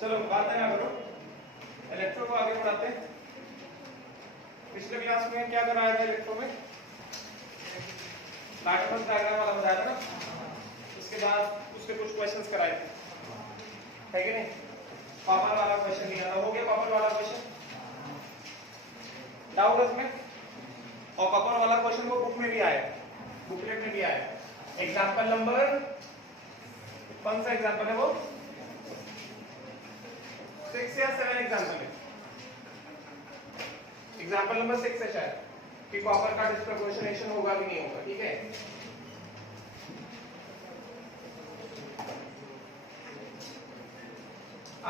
चलो बात ना करो, इलेक्ट्रो को आगे बढ़ाते हैं। पिछले क्लास में क्या कराया था इलेक्ट्रो में? डायग्राम वाला बताया था ना, उसके बाद उसके कुछ क्वेश्चंस कराए थे, है कि नहीं? पावर वाला क्वेश्चन लिया था, हो गया पावर वाला क्वेश्चन, डाउट इसमें? और पावर वाला क्वेश्चन वो बुक में भी आया, बुकलेट में भी आया। एग्जांपल नंबर कौन सा एग्जांपल है वो? 6 या 7 एग्जांपल है। एग्जांपल नंबर 6 है शायद, कि कॉपर का डिस्प्रपोर्शनेशन होगा कि नहीं होगा। ठीक है,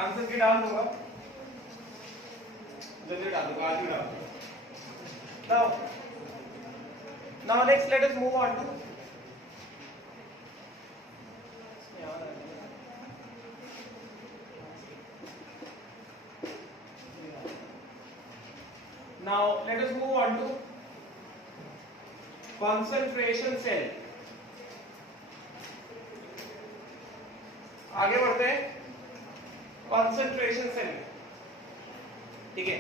आंसर की डाल दूंगा, जल्दी डाल दूंगा, आज ही डाल दूंगा। Now let us move on to concentration cell। आगे बढ़ते हैं concentration cell। ठीक है,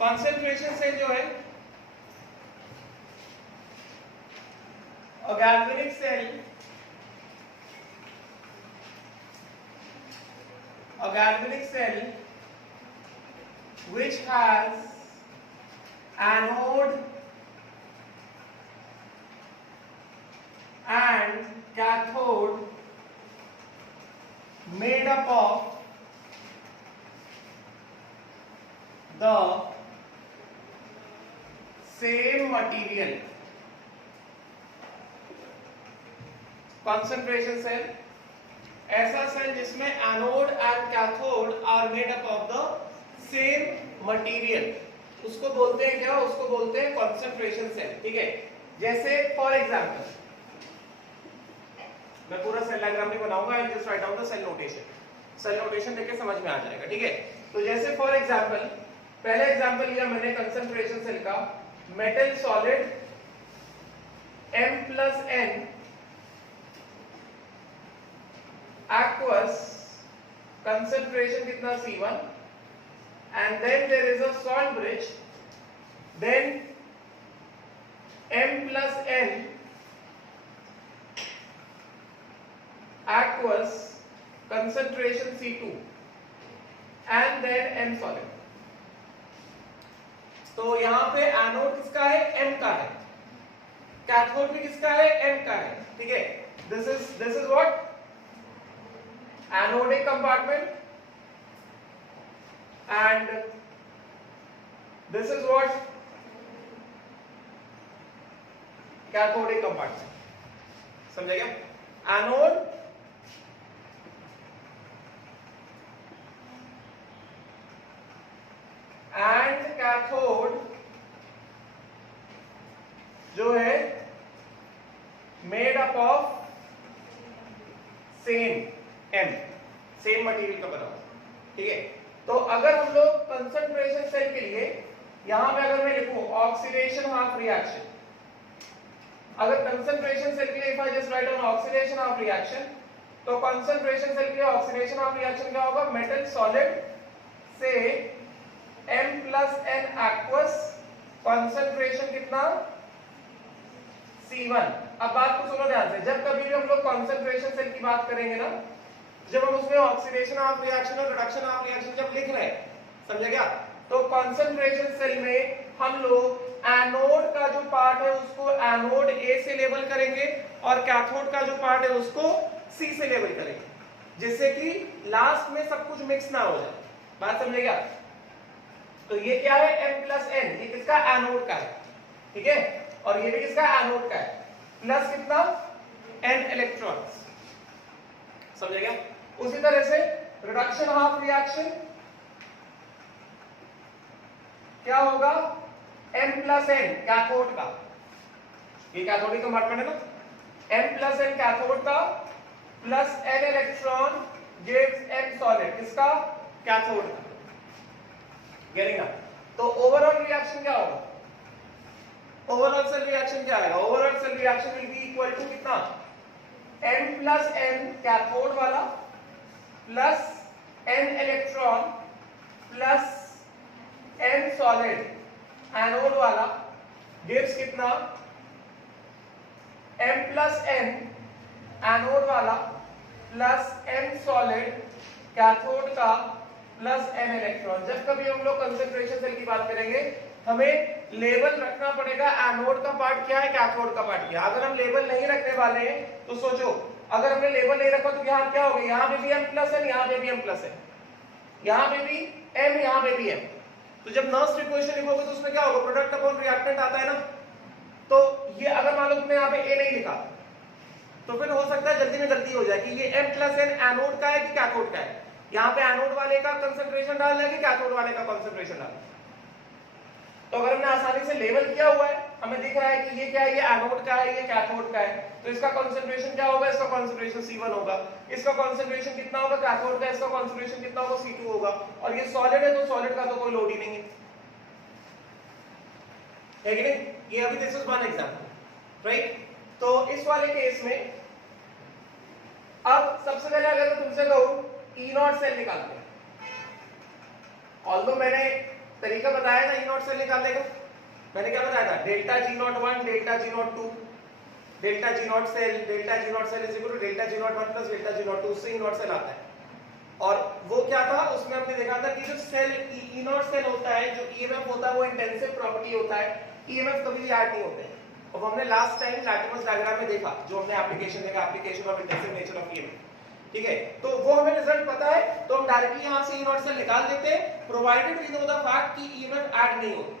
concentration cell जो है organic cell which has anode and cathode made up of the same material। concentration cell ऐसा सेल जिसमें anode and cathode are made up of the same material, उसको बोलते हैं क्या? उसको बोलते हैं कंसंट्रेशन सेल। ठीक है, जैसे फॉर एग्जांपल, मैं पूरा सेल डायग्राम नहीं बनाऊंगा, I just write down the cell notation. Cell notation देख समझ में आ जाएगा। ठीक है, तो जैसे फॉर एग्जांपल, पहले एग्जांपल लिया मैंने कंसंट्रेशन सेल का, metal solid M+N aqueous, concentration कितना C1, and then there is a salt bridge, then M+N aqueous, concentration C2, and then M solid। तो यहां पे एनोड किसका है? M का है, कैथोड भी किसका है? M का है। ठीक है, this is what anodic compartment, and this is what cathodic compartment। समझे क्या? एनोड एंड कैथोड जो है made up of same M, same material का बना हुआ। ठीक है, तो अगर हम लोग कंसंट्रेशन सेल के लिए यहां पे अगर मैं लिखूं ऑक्सीडेशन हाफ रिएक्शन, अगर कंसंट्रेशन सेल के लिए if I just right on oxidation half reaction, तो कंसंट्रेशन सेल के लिए ऑक्सीडेशन हाफ रिएक्शन क्या होगा? मेटल सॉलिड से M+N aqueous, कंसंट्रेशन कितना? C1। अब बात को सुनो ध्यान से, जब कभी भी हम लोग कंसंट्रेशन सेल की बात करेंगे ना, जब हम उसमें ऑक्सीडेशन ऑफ रिएक्शन और रिडक्शन ऑफ रिएक्शन जब लिख रहे हैं, समझे क्या? तो कंसंट्रेशन सेल में हम लोग एनोड का जो पार्ट है उसको एनोड A से लेबल करेंगे और कैथोड का जो पार्ट है उसको C से लेबल करेंगे, जिससे कि लास्ट में सब कुछ मिक्स ना हो जाए। बात समझे क्या? तो ये क्या है? M+N, ये किसका? एनोड का है। ठीक है, और ये भी किसका? एनोड का है, प्लस कितना? N electrons. समझे क्या? उसी तरह से रिडक्शन हाफ रिएक्शन क्या होगा? M+N कैथोड का, ये कैथोडिक कंपार्टमेंट है ना, M+N कैथोड का plus N electron gives M solid, किसका? कैथोड का। Getting it? तो ओवरऑल रिएक्शन क्या होगा? ओवरऑल सेल रिएक्शन क्या आएगा? Overall cell reaction will be equal to कितना? M+N कैथोड वाला plus n electron plus n solid anode वाला गिव्स कितना, m प्लस n एनोड वाला प्लस n सॉलिड कैथोड का प्लस n इलेक्ट्रॉन। जब कभी हम लोग कंसंट्रेशन सेल की बात करेंगे हमें लेबल रखना पड़ेगा, एनोड का पार्ट क्या है, कैथोड का पार्ट क्या है। अगर हम लेबल नहीं रखने वाले हैं तो सोचो, अगर हमने लेबल नहीं रखा तो यहाँ क्या होगा, यहाँ पे भी m प्लस n, यहाँ पे भी m प्लस n, यहाँ पे भी m, यहाँ पे भी m। तो जब नर्स इक्वेशन लिखोगे तो उसमें क्या होगा, प्रोडक्ट अपॉन रिएक्टेंट आता है ना। तो ये अगर मान लो तुमने यहाँ पे a नहीं लिखा तो फिर हो सकता है जल्दी में गलती हो जाए कि ये m प्लस n एनोड का है कि कैथोड का है। यहाँ पे एनोड वाले का कंसंट्रेशन डालना है कि कैथोड वाले का कंसंट्रेशन डालना है। तो अगर हमने आसानी से लेबल किया हुआ है, हमें दिख रहा है कि ये क्या है, ये एनोड का है, ये कैथोड का है, तो इसका कंसंट्रेशन क्या होगा, इसका कंसंट्रेशन C1 होगा। इसका कंसंट्रेशन कितना होगा कैथोड का, इसका कंसंट्रेशन कितना होगा C2 होगा। और ये सॉलिड है तो सॉलिड का तो कोई लोड ही नहीं है कि नहीं। ये अभी this is one example, right. तो इस वाले केस में अब सबसे पहले अगर मैं तुमसे कहूं E0 सेल निकालते हैं, ऑल्दो मैंने तरीका बताया था E0 सेल निकालने का। मैंने क्या बताया था, delta G01 delta G02 delta G0 cell, delta G0 cell is equal to delta G01 plus delta G02, उससे E0 सेल आता है। और वो क्या था, उसमें हमने देखा था कि जो सेल E0 सेल होता है, जो EMF होता है वो इंटेंसिव प्रॉपर्टी होता है, EMF कभी ऐड नहीं होते हैं। और हमने लास्ट टाइम लैटिमस डायग्राम में देखा, जो हमने एप्लीकेशन देखा, application of intensive nature of EMF, ठीक है। तो वो हमें रिजल्ट पता है तो हम डायरेक्टली यहां से E0 सेल निकाल देते हैं, provided we know the fact कि EMF ऐड नहीं होती।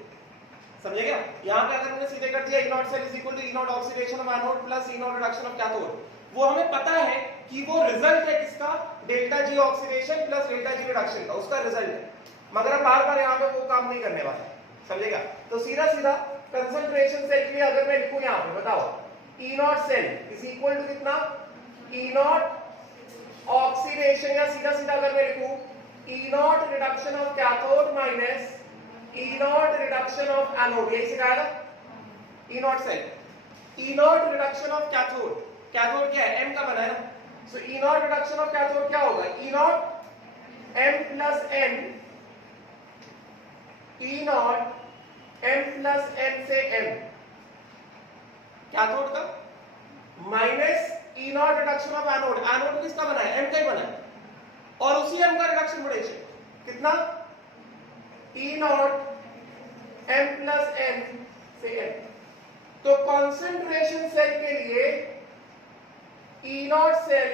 समझे क्या? यहां पे अगर हमने सीधे कर दिया E0 cell is equal to E0 oxidation of anode plus E0 reduction of cathode, वो हमें पता है कि वो रिजल्ट है किसका, delta G oxidation plus delta G reduction का, उसका रिजल्ट है। मगर हम बार-बार यहां पे वो काम नहीं करने वाले, समझेगा। तो सीधा सीधा कंसंट्रेशन सेल के लिए अगर मैं लिखूं यहां पे, बताओ E0 cell is equal to कितना, E0 ऑक्सीडेशन, या सीधा सीधा अगर मैं लिखूं E0 reduction of cathode minus E0 reduction of anode, यही सिखाया था E0 cell. E0 reduction of cathode, cathode क्या है, M का बना है ना, सो E0 रिडक्शन ऑफ कैथोड क्या होगा, E0 M plus N, E0 M plus N से M कैथोड का, minus E0 reduction of anode, anode किसका बना है, M का ही बना है, और उसी M का रिडक्शन पोटेंशियल कितना, E0 M प्लस N से M। तो कंसंट्रेशन सेल के लिए E0 cell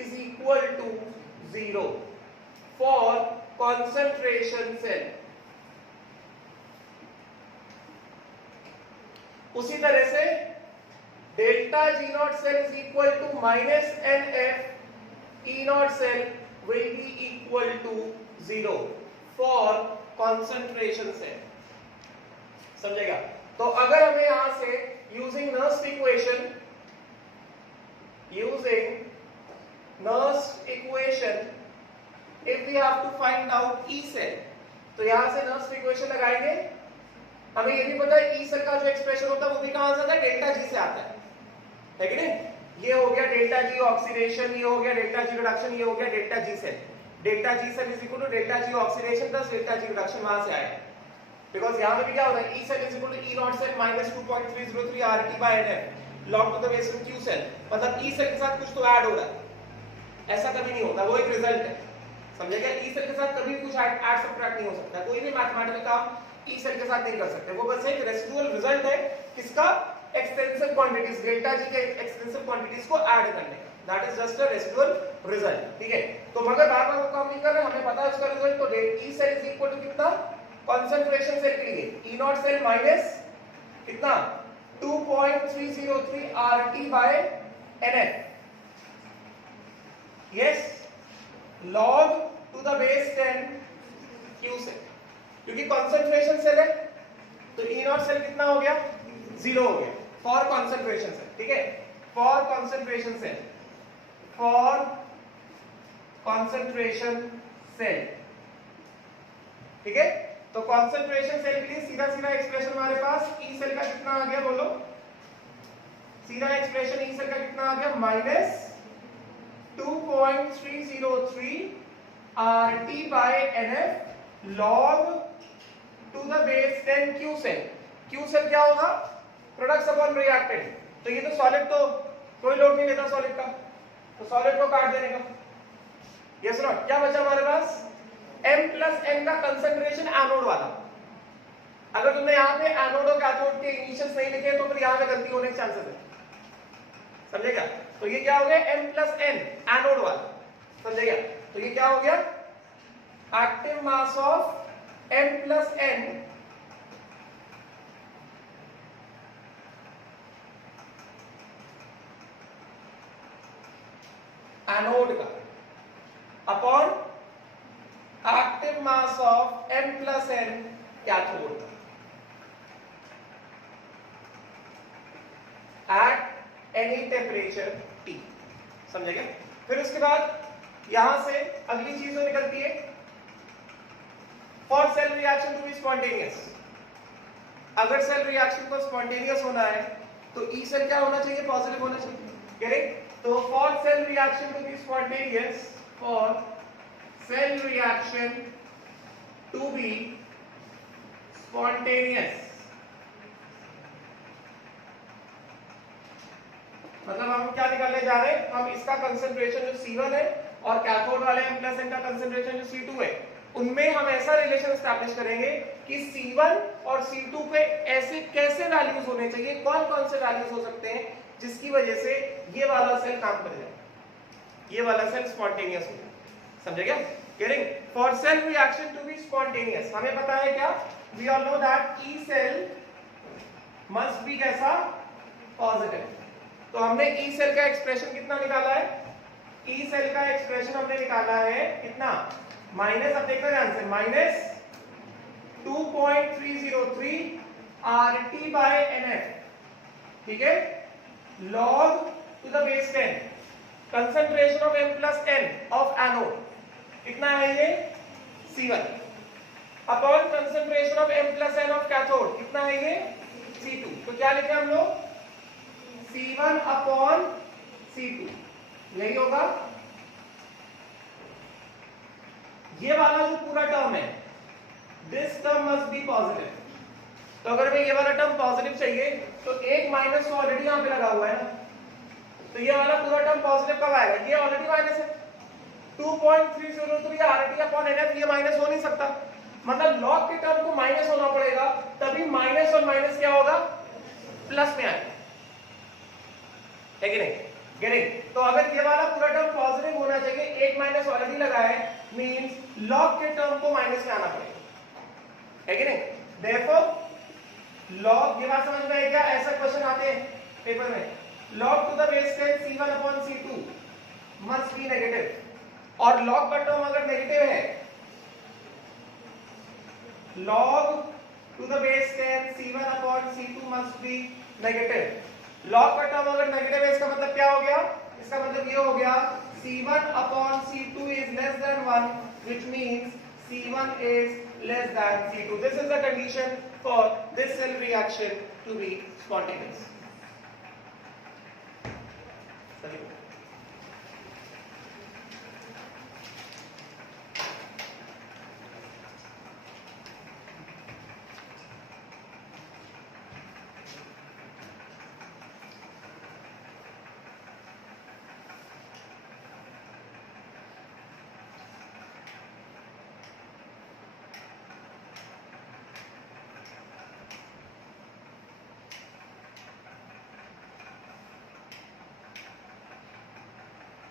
is equal to 0 for concentration cell. उसी तरह से delta G0 cell is equal to minus NF, E0 cell will be equal to 0 for concentration cell. समझेगा? तो अगर हमें यहां से using Nernst equation if we have to find out E cell, तो यहां से Nernst equation लगाएंगे। हमें ये भी पता है E cell का जो एक्सप्रेशन होता है वो भी कहां से आता है, डेल्टा G से आता है कि नहीं। ये हो गया डेल्टा G ऑक्सीडेशन, ये हो गया डेल्टा G रिडक्शन, ये हो गया delta G cell. Delta G cell is equal to delta G oxidation plus delta G reduction, वहां से आया। बिकॉज़ यहां पे भी क्या होता है, E cell is equal to E0 cell minus 2.303 RT by NF log to the base of Q cell, मतलब E सेल के साथ कुछ तो ऐड हो रहा है। ऐसा कभी नहीं होता, वो एक रिजल्ट है, समझेगा। E सेल के साथ कभी कुछ ऐड सब्ट्रैक्ट नहीं हो सकता, कोई भी मैथमेटिकल काम E सेल के साथ नहीं कर सकते, वो बस एक रेसिडुअल रिजल्ट है किसका, एक्सटेंसिव क्वांटिटीज, डेल्टा G के एक्सटेंसिव क्वांटिटीज को ऐड करने का, that is just a residual result, ठीक है। तो मगर बार-बार वो काम नहीं कर रहे, हमें पता है उसका रिजल्ट। तो E cell is equal to कितना, कंसंट्रेशन सेल के लिए E0 सेल माइनस कितना 2.303 RT by NF, yes, log to the base 10 Q cell, क्योंकि कंसंट्रेशन सेल है तो E0 सेल कितना हो गया, 0 हो गया फॉर कंसंट्रेशन सेल, ठीक है। For concentration cell, for concentration cell, ठीक है। तो कंसंट्रेशन सेल के लिए सीधा सीधा एक्सप्रेशन हमारे पास E सेल का कितना आ गया, बोलो सीधा एक्सप्रेशन E सेल का कितना आ गया, minus 2.303 RT by NF log to the base 10 Q cell। Q cell क्या होगा? Products upon reactant. तो ये तो सॉलिड, तो कोई लोड नहीं लेता सॉलिड का, तो सॉलिड को काट देने का। Yes not? क्या बचा हमारे पास? M+N का कंसंट्रेशन एनोड वाला। अगर तुमने यहाँ पे एनोड और कैथोड के इनिशियल्स नहीं लिखे तो फिर यहाँ पे गलती होने के चांसेस है, समझेगा? तो ये क्या हो गया? M+N एनोड वाला, समझेगा? तो ये क्या हो गया? Active mass of M+N anode का upon active mass of M+N cathode का एट एनी टेम्परेचर T, समझेगा? फिर उसके बाद यहां से अगली चीज जो निकलती है, for cell reaction to be spontaneous. अगर सेल रिएक्शन को स्पॉन्टेनियस होना है तो ई सेल क्या होना चाहिए? पॉजिटिव होना चाहिए, करेक्ट? तो for cell reaction to be spontaneous, for cell reaction to be spontaneous, मतलब हम क्या निकालने जा रहे हैं? हम इसका कंसंट्रेशन जो C1 है और कैथोड वाले M+N का कंसंट्रेशन जो C2 है, उनमें हम ऐसा रिलेशन एस्टैब्लिश करेंगे कि C1 और C2 पे ऐसे कैसे वैल्यूज होने चाहिए, कौन कौन से वैल्यूज हो सकते हैं जिसकी वजह से ये वाला सेल काम कर जाए, ये वाला सेल स्पॉन्टेनियस हो जाए, समझेगा? Getting? For cell reaction to be spontaneous हमें पता है क्या? We all know that E cell must be कैसा? पॉजिटिव। तो हमने ई सेल का एक्सप्रेशन कितना निकाला है? ई सेल का एक्सप्रेशन हमने निकाला है कितना? माइनस, अब देखना ध्यान से, माइनस 2.303 RT by NF, ठीक है? log to the base 10 concentration of M+N of anode कितना है ये? C1 upon concentration of M+N of cathode कितना है ये? C2। तो क्या लिखे हम लोग? C1 अपॉन C2, यही होगा। ये वाला जो पूरा टर्म है, this term must be positive. तो अगर मैं ये वाला टर्म पॉजिटिव चाहिए तो एक माइनस तो ऑलरेडी यहां पे लगा हुआ है ना, तो ये वाला पूरा टर्म पॉजिटिव कब आएगा? ये ऑलरेडी माइनस है। 2.303 RT अपॉन NF, ये माइनस हो नहीं सकता, मतलब लॉग के टर्म को माइनस होना पड़ेगा, तभी माइनस और माइनस क्या होगा? प्लस में आएगा, है कि नहीं? गेटिंग? तो अगर ये वाला पूरा टर्म पॉजिटिव होना चाहिए, एक माइनस ऑलरेडी लगा है, मींस लॉग के टर्म को माइनस में आना पड़ेगा, है कि नहीं? देयरफॉर लॉग, ये बात समझ में आई क्या? ऐसा क्वेश्चन आते हैं पेपर में, log to the base 10 C1 upon C2 must be negative, और लॉग का टर्म अगर नेगेटिव है, log to the base 10 C1 upon C2 must be negative। log का टर्म अगर नेगेटिव है, इसका मतलब क्या हो गया? इसका मतलब ये हो गया C1 upon C2 is less than 1, which means C1 is less than C2। This is the condition for this cell reaction to be spontaneous।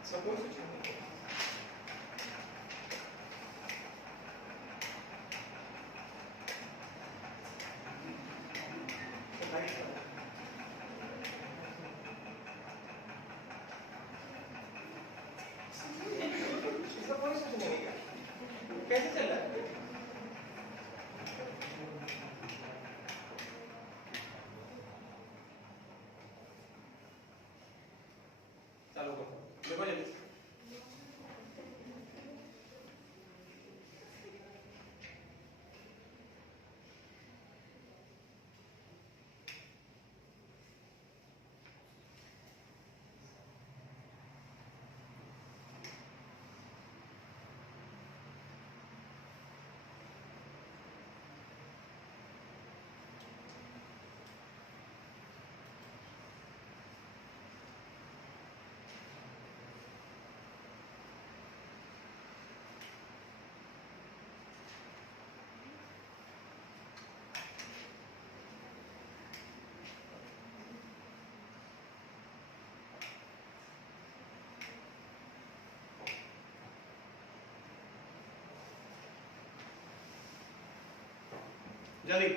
Suppose it कैसे चल रहा है? चालू करो, देखो जल्दी। जल्दी।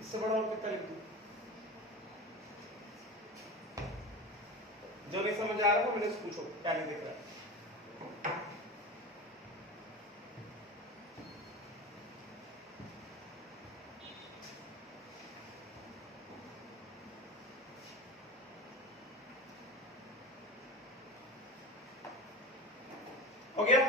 इससे बड़ा और कितना लिख दूं? जो नहीं समझ आ रहा है मेरे से पूछो, क्या नहीं दिख रहा है। हो गया?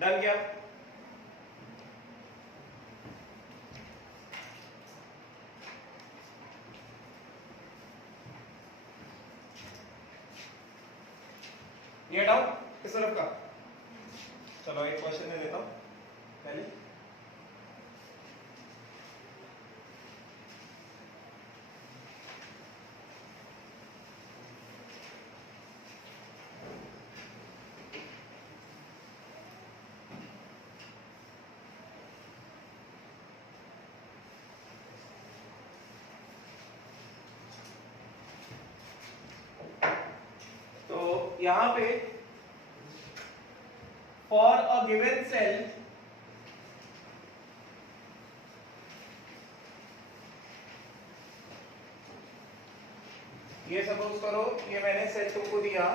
डन क्या? ये डाउट किस तरफ का? चलो एक क्वेश्चन ले लेता हूं पहले। यहां पे फॉर अ गिवन सेल ये सपोज करो ये मैंने सेल 2 को दिया,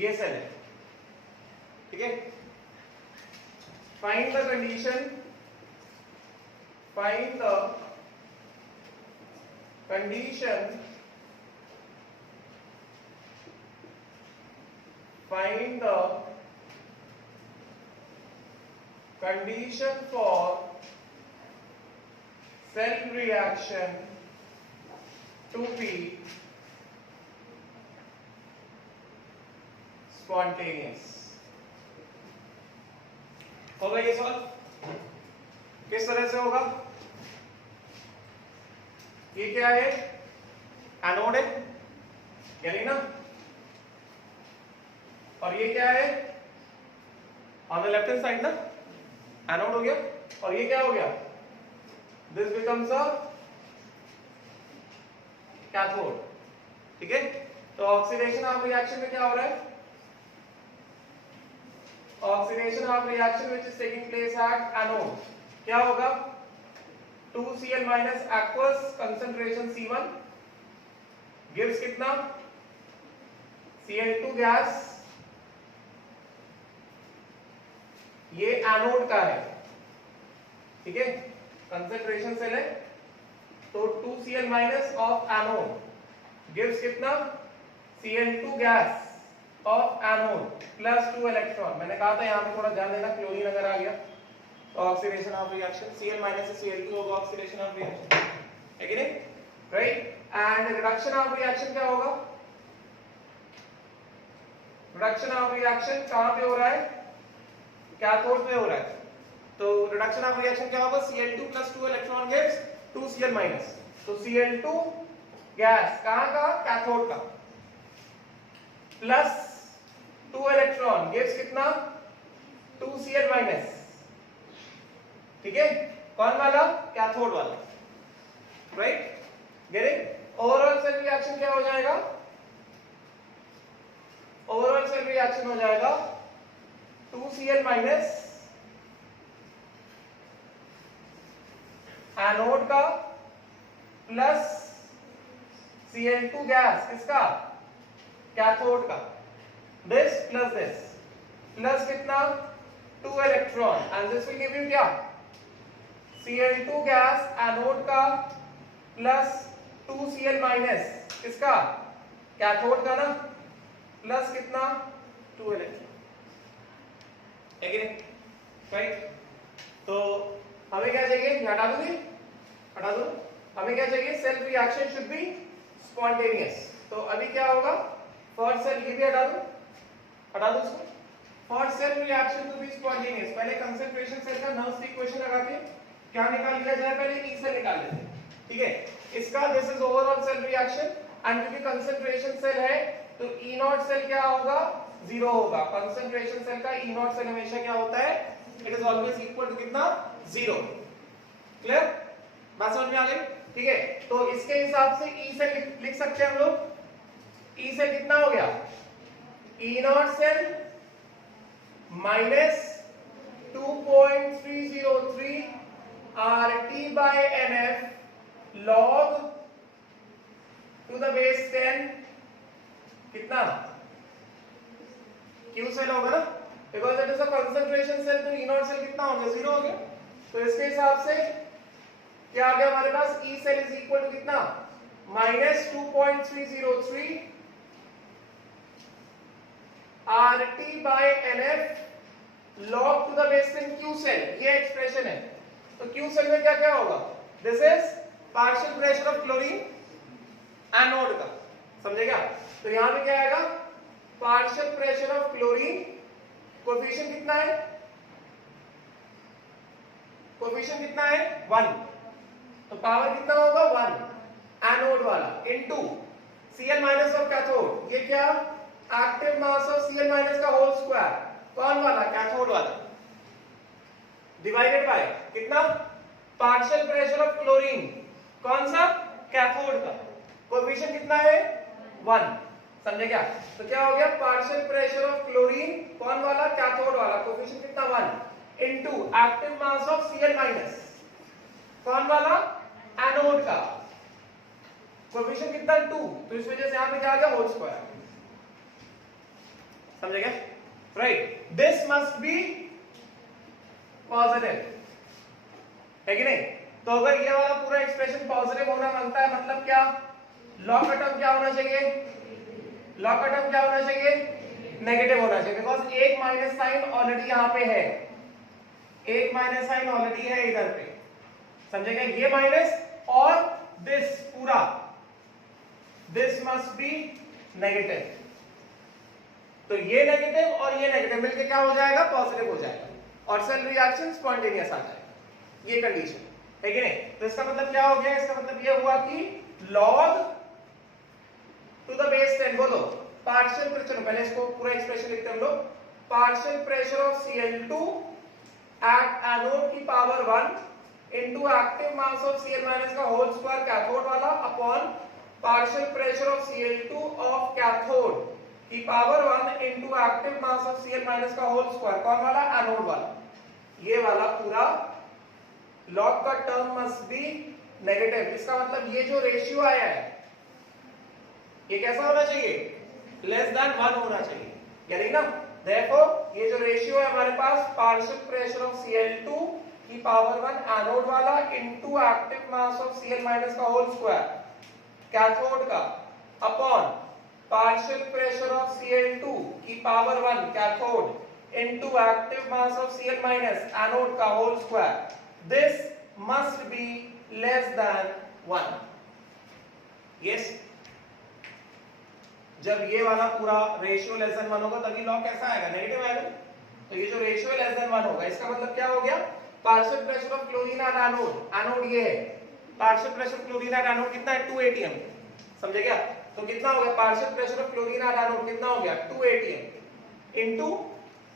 ये सेल है, ठीक है। Find the condition, find the condition, find the condition for cell reaction to be spontaneous। होगा ये सवाल? किस तरह से होगा? ये क्या है? एनोड है, यानी ना, और ये क्या है? On the left hand side ना, एनोड हो गया, और ये क्या हो गया? दिस बिकम्स अ कैथोड, ठीक है। तो ऑक्सीडेशन ऑफ रिएक्शन में क्या हो रहा है? Oxidation of reaction which is taking place at anode, क्या होगा? 2Cl minus aqueous concentration C1 gives कितना? Cl2 gas. ये एनोड का है, ठीक है, कंसंट्रेशन सेल है, तो 2Cl minus of anode gives कितना? Cl2 gas off anode plus 2 electron. मैंने कहा था यहां पे थोड़ा ध्यान देना, क्लोरीन अगर आ गया oxidation of reaction, Cl minus से Cl2 होगा ऑक्सीडेशन ऑफ रिएक्शन, है कि नहीं, right. And reduction of reaction क्या होगा, रिडक्शन ऑफ रिएक्शन कहां पे हो रहा है, कैथोड पे हो रहा है, तो रिडक्शन ऑफ रिएक्शन क्या होगा, Cl2 plus 2 electron gives 2 Cl minus, तो Cl2 गैस कहां का, कैथोड का, प्लस 2 इलेक्ट्रॉन गिव्स कितना, 2 Cl माइनस, ठीक है, कौन वाला, कैथोड वाला, right, getting. Overall cell reaction क्या हो जाएगा, ओवरऑल सेल रिएक्शन हो जाएगा 2 Cl माइनस एनोड का प्लस Cl2 गैस किसका, कैथोड का, दिस प्लस कितना, 2 electron, and this will give you क्या, Cl2 गैस एनोड का प्लस 2 Cl माइनस किसका, कैथोड का ना, प्लस कितना, 2 इलेक्ट्रॉन, है कि नहीं, राइट। तो हमें क्या चाहिए, हटा दूंगी, हटा दो, हमें क्या चाहिए, cell reaction should be spontaneous, तो अभी क्या होगा, फॉर सेल, ये भी हटा दो इसको, for cell reaction to be spontaneous, पहले कंसंट्रेशन सेल का नॉइस इक्वेशन लगा के क्या निकाल लिया जाए, पहले ई सेल निकाल लेते हैं, ठीक है, इसका this is overall cell reaction, and क्योंकि कंसंट्रेशन सेल है तो ई नॉट सेल क्या होगा, 0 होगा, कंसंट्रेशन सेल का ई नॉट सेल हमेशा क्या होता है, it is always equal to कितना, 0, क्लियर, बात समझ में आ गई, ठीक है। तो इसके हिसाब से ई सेल लिख सकते हैं हम लोग, ई सेल कितना हो गया, E naught cell minus 2.303 RT by NF log to the base 10 कितना, Q सेल होगा ना, because it is a concentration cell, तो ई नॉट सेल कितना हो गया, 0 हो गया, तो इसके हिसाब से क्या आ गया हमारे पास, E cell is equal to कितना, minus 2.303 RT by NF log to the base 10 Q cell, ये एक्सप्रेशन है, तो Q सेल में क्या क्या होगा, this is partial pressure of chlorine anode का, समझे क्या, तो यहां पे क्या आएगा, partial pressure of chlorine, coefficient कितना है, कोएफिशिएंट कितना है, 1, तो पावर कितना होगा, 1 एनोड वाला into Cl minus of cathode, ये क्या, active mass of Cl minus का होल स्क्वायर, कौन वाला, कैथोड वाला, डिवाइडेड बाय कितना, पार्शियल प्रेशर ऑफ क्लोरीन, कौन सा, कैथोड का, कोएफिशिएंट कितना है, 1, समझे क्या, तो क्या हो गया, पार्शियल प्रेशर ऑफ क्लोरीन, कौन वाला, कैथोड वाला, कोएफिशिएंट कितना, 1 into active mass of Cl minus, कौन वाला, एनोड का, कोएफिशिएंट कितना, 2, तो इस वजह से यहां पे क्या आ गया, होल स्क्वायर, समझे क्या, right, this must be positive, है कि नहीं, तो अगर ये वाला पूरा एक्सप्रेशन पॉजिटिव होना मांगता है, मतलब क्या, लॉग का टर्म क्या होना चाहिए, लॉग का टर्म क्या होना चाहिए, नेगेटिव होना चाहिए, बिकॉज एक माइनस साइन ऑलरेडी यहां पे है, एक माइनस साइन ऑलरेडी है इधर पे, समझेगा, ये माइनस और दिस पूरा, दिस मस्ट बी नेगेटिव, तो ये नेगेटिव और ये नेगेटिव मिलके क्या हो जाएगा, पॉजिटिव हो जाएगा, और सेल रिएक्शन स्पॉन्टेनियस आ जाएगा, ये कंडीशन है कि नहीं, तो इसका मतलब क्या हो गया, इसका मतलब ये हुआ कि log to the base 10, बोलो, पार्शियल प्रेशर, पहले इसको पूरा एक्सप्रेशन लिखते हैं हम लोग, partial pressure of Cl2 at anode की power 1 into active mass of Cl minus का होल स्क्वायर, कैथोड वाला, upon partial pressure of Cl2 of cathode की power 1 into active mass of Cl minus का whole square, कौन वाला, anode वाला, ये वाला पूरा लॉग का टर्म मस्ट बी नेगेटिव, इसका मतलब ये जो रेशियो आया है ये कैसा होना चाहिए, लेस देन 1 होना चाहिए, यानी ना, देखो ये जो रेशियो है हमारे पास, पार्शियल प्रेशर ऑफ Cl2 की पावर 1 एनोड वाला into active mass of Cl minus का होल स्क्वायर, कैथोड का, upon partial pressure of Cl2 की power 1 cathode into active mass of Cl minus anode का whole square. This must be less than 1. Yes. जब ये वाला पूरा ratio less than 1 होगा तभी लॉ कैसा आएगा, नेगेटिव आएगा। तो ये जो रेशियो लेस देन 1 होगा इसका मतलब क्या हो गया, partial pressure of chlorine at anode, anode ये है, partial pressure of chlorine at anode कितना है 2 atm, समझे क्या। तो कितना हो गया partial pressure of chlorine at anode कितना हो गया 2 atm into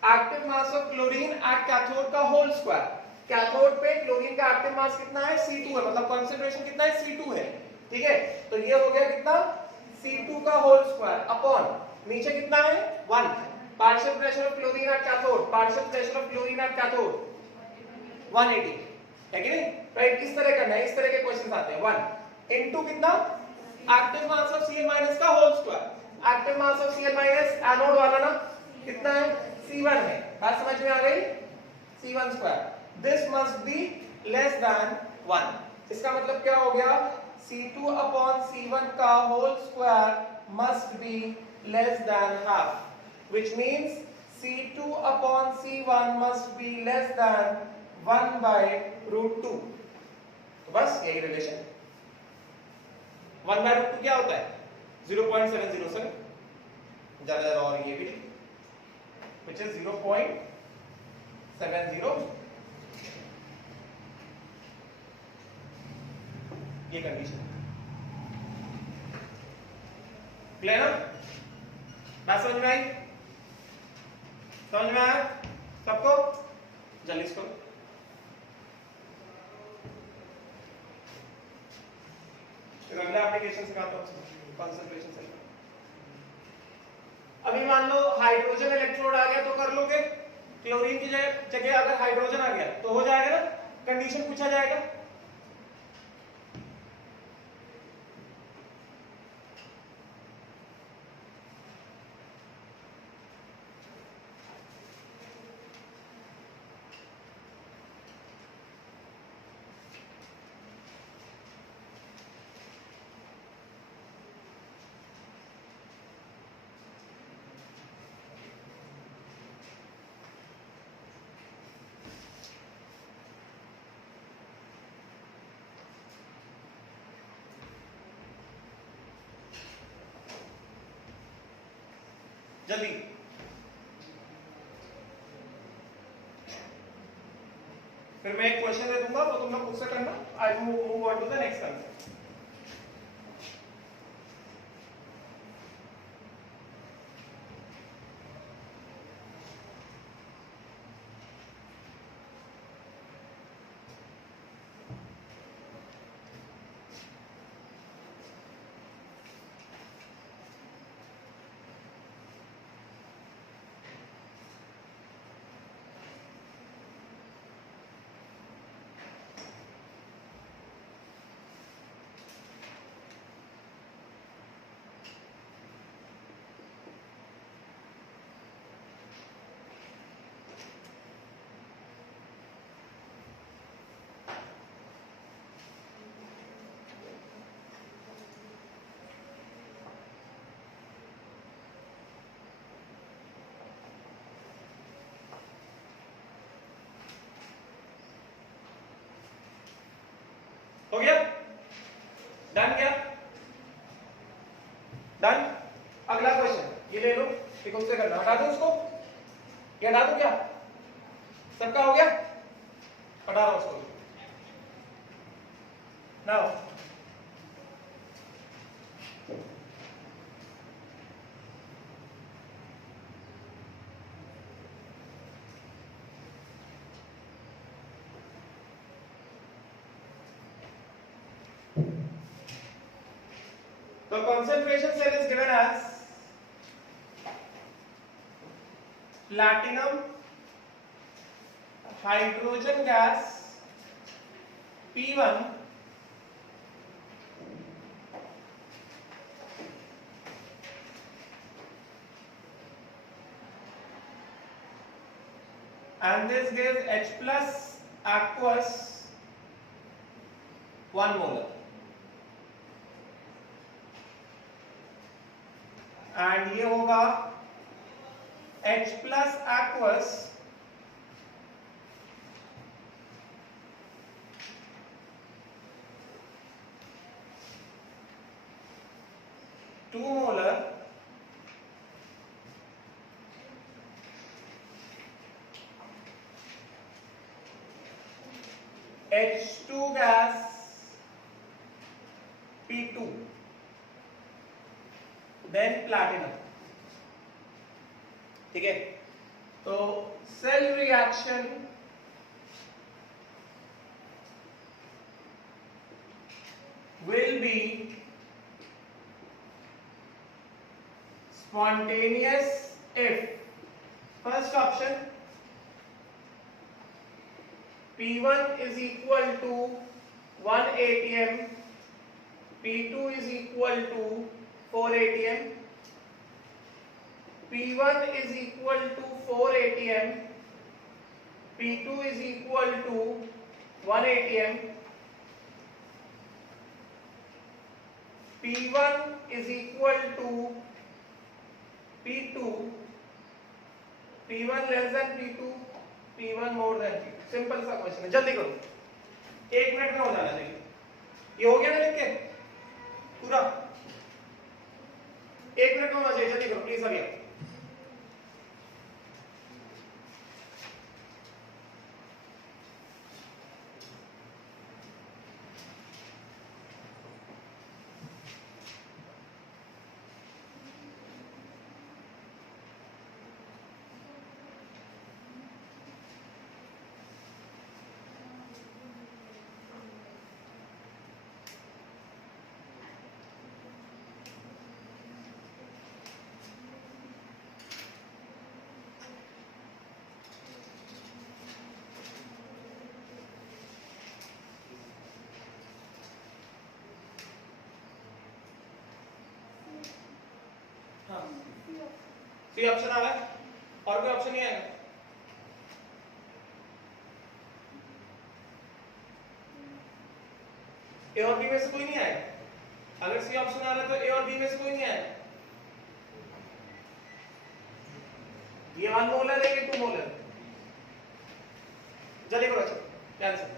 active mass of chlorine at cathode का होल स्क्वायर। कैथोड पे क्लोरीन का एक्टिव मास कितना है C2 है, मतलब कंसंट्रेशन कितना है C2 है, ठीक है। तो ये हो गया कितना C2 का होल स्क्वायर अपॉन नीचे कितना है 1, partial pressure of chlorine at cathode, partial pressure of chlorine at cathode 180 है कि नहीं, राइट। किस तरह करना है, इस तरह के क्वेश्चंस आते हैं। 1 इनटू कितना active mass of Cl minus का whole square, active mass of Cl minus anode वाला ना कितना है C1 है, बात समझ में आ गई, C1 square. This must be less than 1, इसका मतलब क्या हो गया C2 upon C1 का whole square must be less than half, which means C2 upon C1 must be less than 1 by root 2। तो बस यही रिलेशन। 1 by root 2 क्या होता है 0.707, ज्यादा और ये भी which is 0.70, ये कंडीशन क्लियर ना, बात समझ में आई, समझ में आया सबको, जल्दी इसको अगला एप्लीकेशन सिखाता हूं, कंसंट्रेशन से। अभी मान लो हाइड्रोजन इलेक्ट्रोड आ गया तो कर लोगे, क्लोरीन की जगह अगर हाइड्रोजन आ गया तो हो जाएगा ना, कंडीशन पूछा जाएगा। जल्दी फिर मैं एक क्वेश्चन दे दूंगा तो तुम लोग खुद से करना। I move on to the next concept. हो गया, डन क्या, डन। अगला क्वेश्चन ये ले लो, ठीक उससे करना, हटा दो उसको, ये हटा दो क्या, सबका हो गया, हटा दो उसको। Now the concentration cell is given as platinum hydrogen gas P1 and this gives H plus aqueous 1 molar and ये होगा H plus aqueous two molar H2 gas P2 then platinum. ठीक है, तो cell reaction will be spontaneous if first option P1 is equal to 1 atm, P2 is equal to 4 atm, P1 is equal to 4 atm, P2 is equal to 1 atm, P1 is equal to P2, P1 less than P2, P1 more than P2. Simple सा question है, जल्दी करो, 1 minute में हो जाना चाहिए। ये हो गया ना लिख के पूरा, 1 मिनट में होना चाहिए, जल्दी करो प्लीज अभी। सी ऑप्शन आ रहा है, और कोई ऑप्शन नहीं आएगा? ए और बी में से कोई नहीं आएगा। अगर सी ऑप्शन आ रहा है तो ए और बी में से कोई नहीं आएगा। ये 1 मोलर है, ये 2 मोलर। जल्दी करो, अच्छा कैंसिल।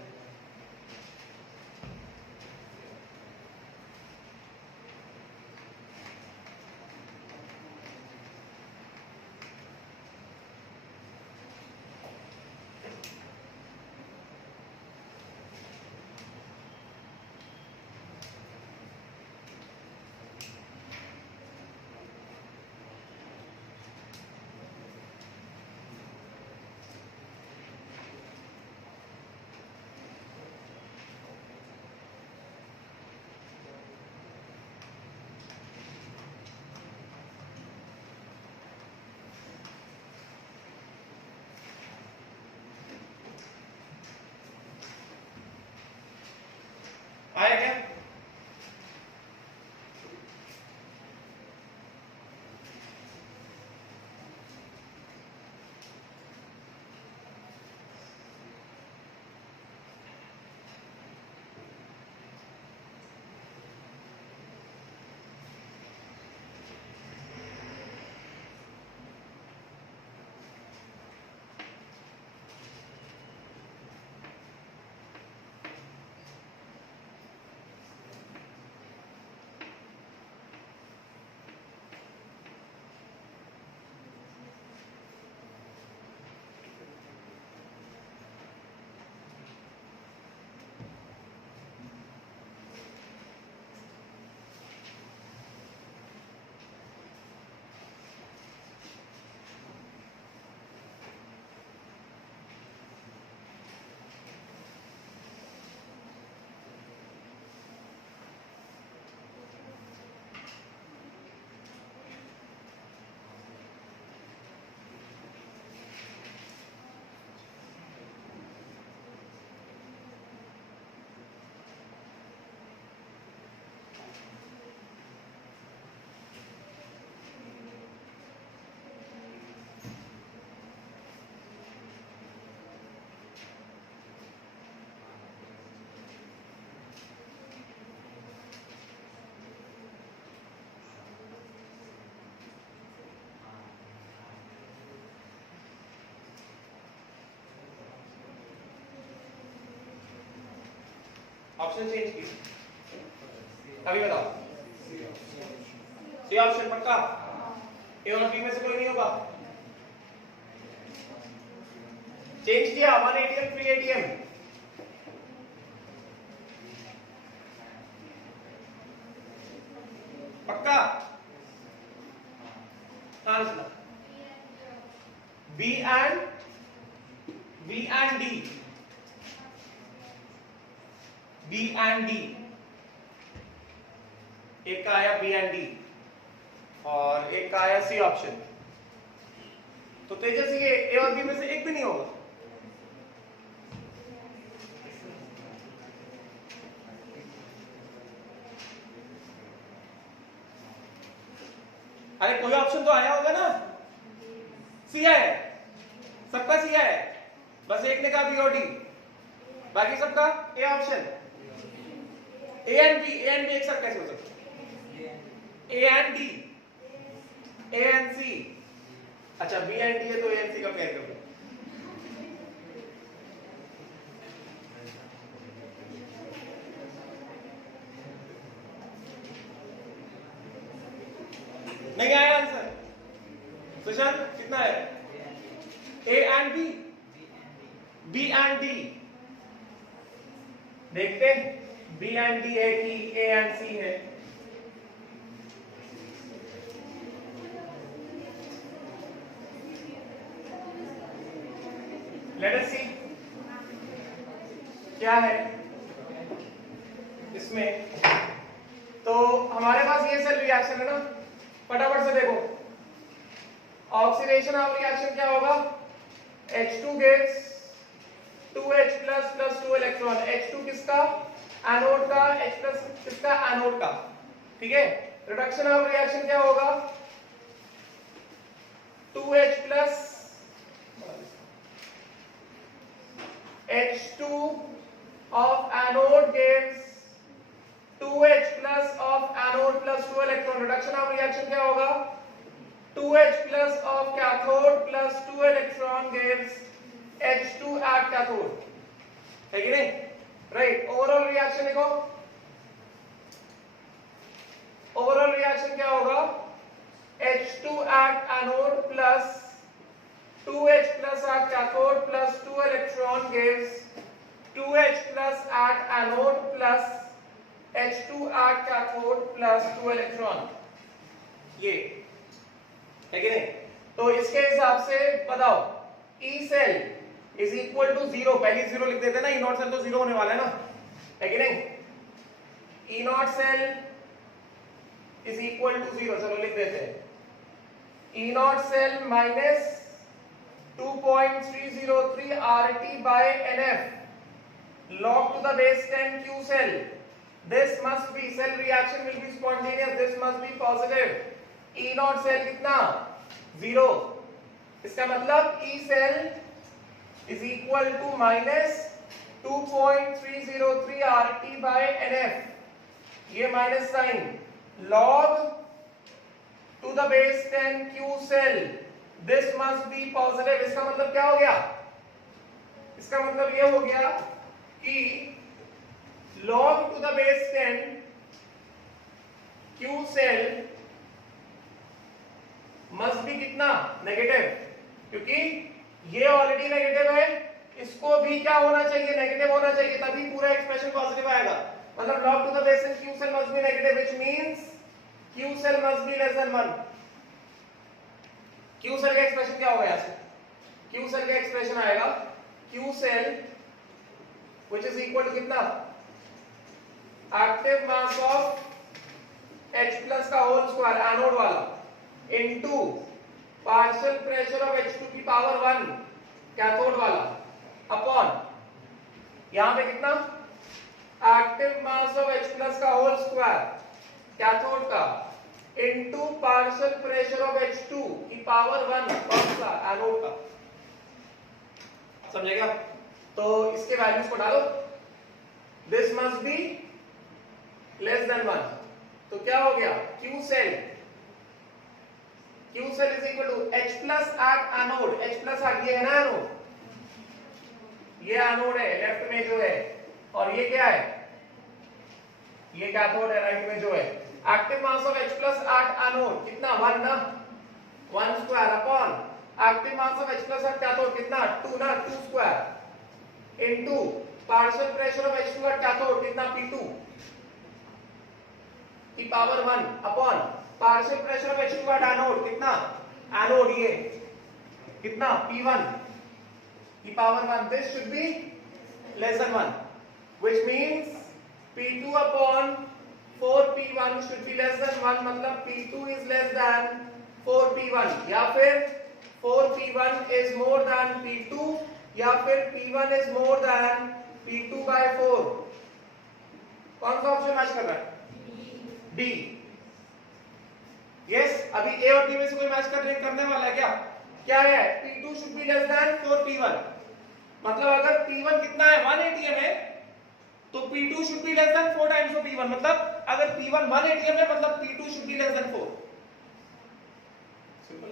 ऑप्शन चेंज की, अभी बताओ। सी ऑप्शन पक्का? ए और बी में से कोई नहीं होगा? चेंज किया 1 ATM 3 ATM, पक्का? हाँ सुना, B and D, B and D, एक का आया बी एंड डी और एक का आया सी ऑप्शन। तो तेजस ये ए और बी में से एक भी नहीं होगा। अरे कोई ऑप्शन तो आया होगा ना? सी है, सबका सी है, बस एक ने कहा बी और डी, बाकी सबका A option. A and B एक साथ कैसे हो सकता है? A and D, A and C. अच्छा बी एंड डी है तो ए एंड सी का पेयर कर दो। नहीं आया आंसर? सुशांत कितना है? A and B, B and D, देखते बी एंड डी है कि ए एंड सी है। लेट अस सी क्या है इसमें। तो हमारे पास ये सेल रिएक्शन है ना, फटाफट से देखो। ऑक्सीडेशन ऑफ रिएक्शन क्या होगा? H2 gives 2H plus 2 electron. H2 किसका? एनोड का। H plus किसका? एनोड का। ठीक है। रिडक्शन ऑफ रिएक्शन क्या होगा? 2H plus H2 of anode gives 2H plus of anode plus 2 electron। Reduction of reaction क्या होगा? 2H plus of cathode plus 2 electron gives H2 at cathode, है कि नहीं? राइट। ओवरऑल रिएक्शन देखो, overall reaction क्या होगा? H2 at anode plus 2H plus at cathode plus 2 electron gives 2H plus at anode plus H2 at cathode plus 2 electron। ये है कि नहीं? तो इसके हिसाब से बताओ, E cell is equal to 0, पहले 0 लिख देते ना, E नॉट सेल तो 0 होने वाला है ना, है कि नहीं? E not cell is equal to 0, चलो लिख देते हैं। E not cell minus 2.303 RT by NF log to the base 10 Q cell. This must be, cell reaction will be spontaneous, this must be positive. E not cell कितना? 0। इसका मतलब E cell is equal to minus 2.303 RT by NF, ये minus sign, log to the base 10 Q cell, this must be positive। इसका मतलब क्या हो गया? इसका मतलब ये हो गया कि log to the base 10 Q cell must be कितना? नेगेटिव, क्योंकि ये ऑलरेडी नेगेटिव है, इसको भी क्या होना चाहिए? नेगेटिव होना चाहिए, तभी पूरा एक्सप्रेशन पॉजिटिव आएगा। मतलब log to the base 10 Q cell must be negative, which means Q cell must be less than 1। Q cell का एक्सप्रेशन क्या होगा यहाँ से? Q cell का एक्सप्रेशन आएगा Q cell which is equal to कितना? Active mass of H plus का whole square, anode वाला, into partial pressure of H2 की पावर 1 कैथोड वाला, अपॉन यहां पे कितना? Active mass of H plus का होल स्क्वायर कैथोड का, into partial pressure of H2 की पावर 1 कौन सा? एनोड का। समझेगा? तो इसके वैल्यूज को डालो, this must be less than 1। तो क्या हो गया? Q cell is equal to H plus at anode, H plus at ये है ना एनोड, ये एनोड है लेफ्ट में जो है, और ये क्या है? ये कैथोड है राइट में जो है। Active mass of H plus at anode कितना 1 ना 1 square upon active mass of H plus at cathode कितना 2 ना 2 square into partial pressure of H2 at cathode कितना P2 की power 1 upon partial pressure of H2 at anode कितना anode ये कितना P1 की power 1। This should be less than 1 which means P2 upon 4P1 should be less than 1 मतलब P2 is less than 4P1 या फिर 4P1 is more than P2 या फिर P1 is more than P2 by 4। कौन सा option match कर रहा है? D। यस अभी A और D में से कोई मैच करने वाला है क्या? क्या है? P2 should be less than 4P1 मतलब अगर P1 कितना है 1 ATM है तो P2 should be less than 4 times of P1 मतलब अगर P1 1 ATM है मतलब P2 should be less than 4। Simple.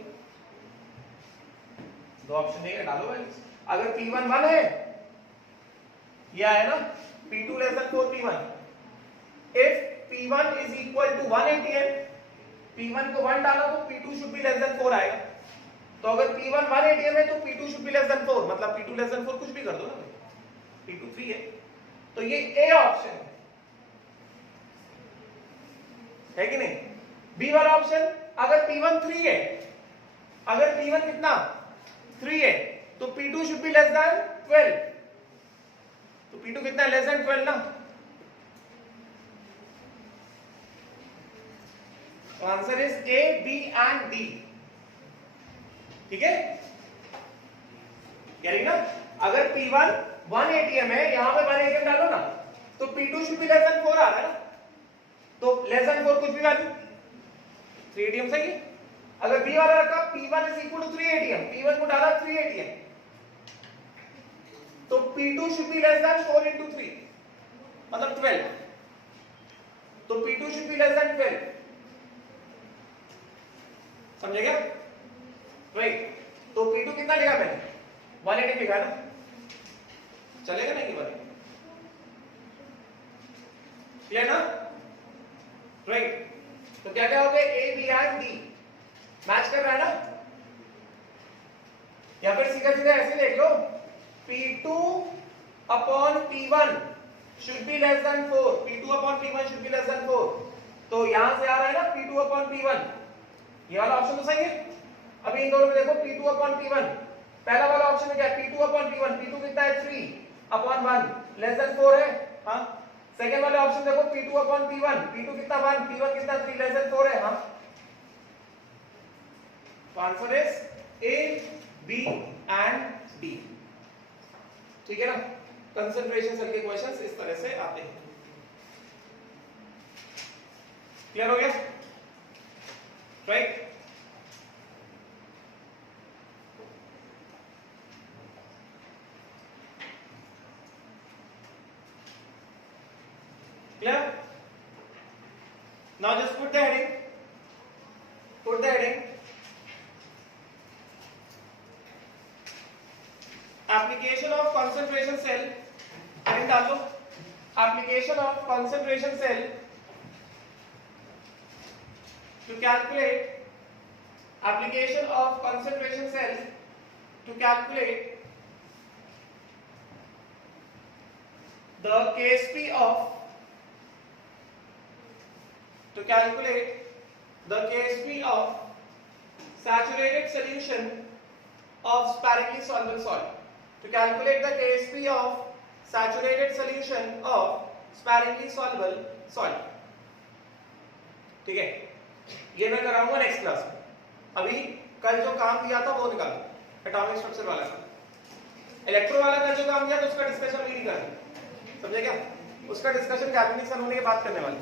दो ऑप्शन देंगे डालो भाई। अगर P1 1 है यह है ना P2 less than 4 P1। if P1 is equal to 1 ATM P1 को 1 डालो तो P2 should be less than 4 आएगा। तो अगर P1 1 ATM है तो P2 should be less than 4 मतलब P2 less than 4 कुछ भी कर दो ना P2 3 है तो ये A ऑप्शन है कि नहीं। B वाला ऑप्शन अगर P1 3 है अगर P1 कितना 3 है तो P2 should be less than 12 तो P2 कितना less than 12 ना। तो answer is A, B and D। ठीक है ना। अगर P1 1 ATM है यहां पे 1 ATM डालो ना तो P2 should be less than 4 आ रहा है ना तो less than 4 कुछ भी वैल्यू 3 ATM सही है। अगर B वाला रखा P1 is equal to 3 ATM P1 को डाला 3 ATM तो P2 should be less than 4 into 3 मतलब 12 तो P2 should be less than 12 समझे क्या राइट। तो P2 कितना लिखा मैंने 180 लिखा ना चलेगा नहीं कि बात क्लियर ना राइट। तो क्या क्या हो गया A, B and D match कर रहा है ना। या फिर सीधा सीधा ऐसे देख लो P2 upon P1 should be less than 4 P2 upon P1 should be less than 4 तो यहां से आ रहा है ना P2 upon P1 ये वाला ऑप्शन तो सही है। अभी इन दोनों में देखो P2 upon P1 पहला वाला ऑप्शन है क्या P2 upon P1 P2 कितना है 3 upon 1 less than 4 है हाँ। सेकेंड वाले ऑप्शन देखो P2 upon P1 P2 कितना 1 P1 कितना 3 less than 4 है हाँ। तो answer is A, B and D। ठीक है ना। कंसंट्रेशन सेल के क्वेश्चंस इस तरह से आते हैं। क्लियर हो गया right. Clear? Now just put the heading. Put the heading. Application of concentration cell. heading डाल लो. Application of concentration cell to calculate. Application of concentration cell to calculate the KSP of saturated solution of sparingly soluble solid. To calculate the KSP of saturated solution of sparingly soluble solid. ठीक है ये मैं कराऊंगा next class में। अभी कल जो काम दिया था वो निकालो एटॉमिक स्ट्रक्चर वाला का। इलेक्ट्रो वाला का जो काम दिया तो उसका डिस्कशन भी नहीं करना समझे क्या। उसका डिस्कशन कैबिनेट होने के बाद करने वाले।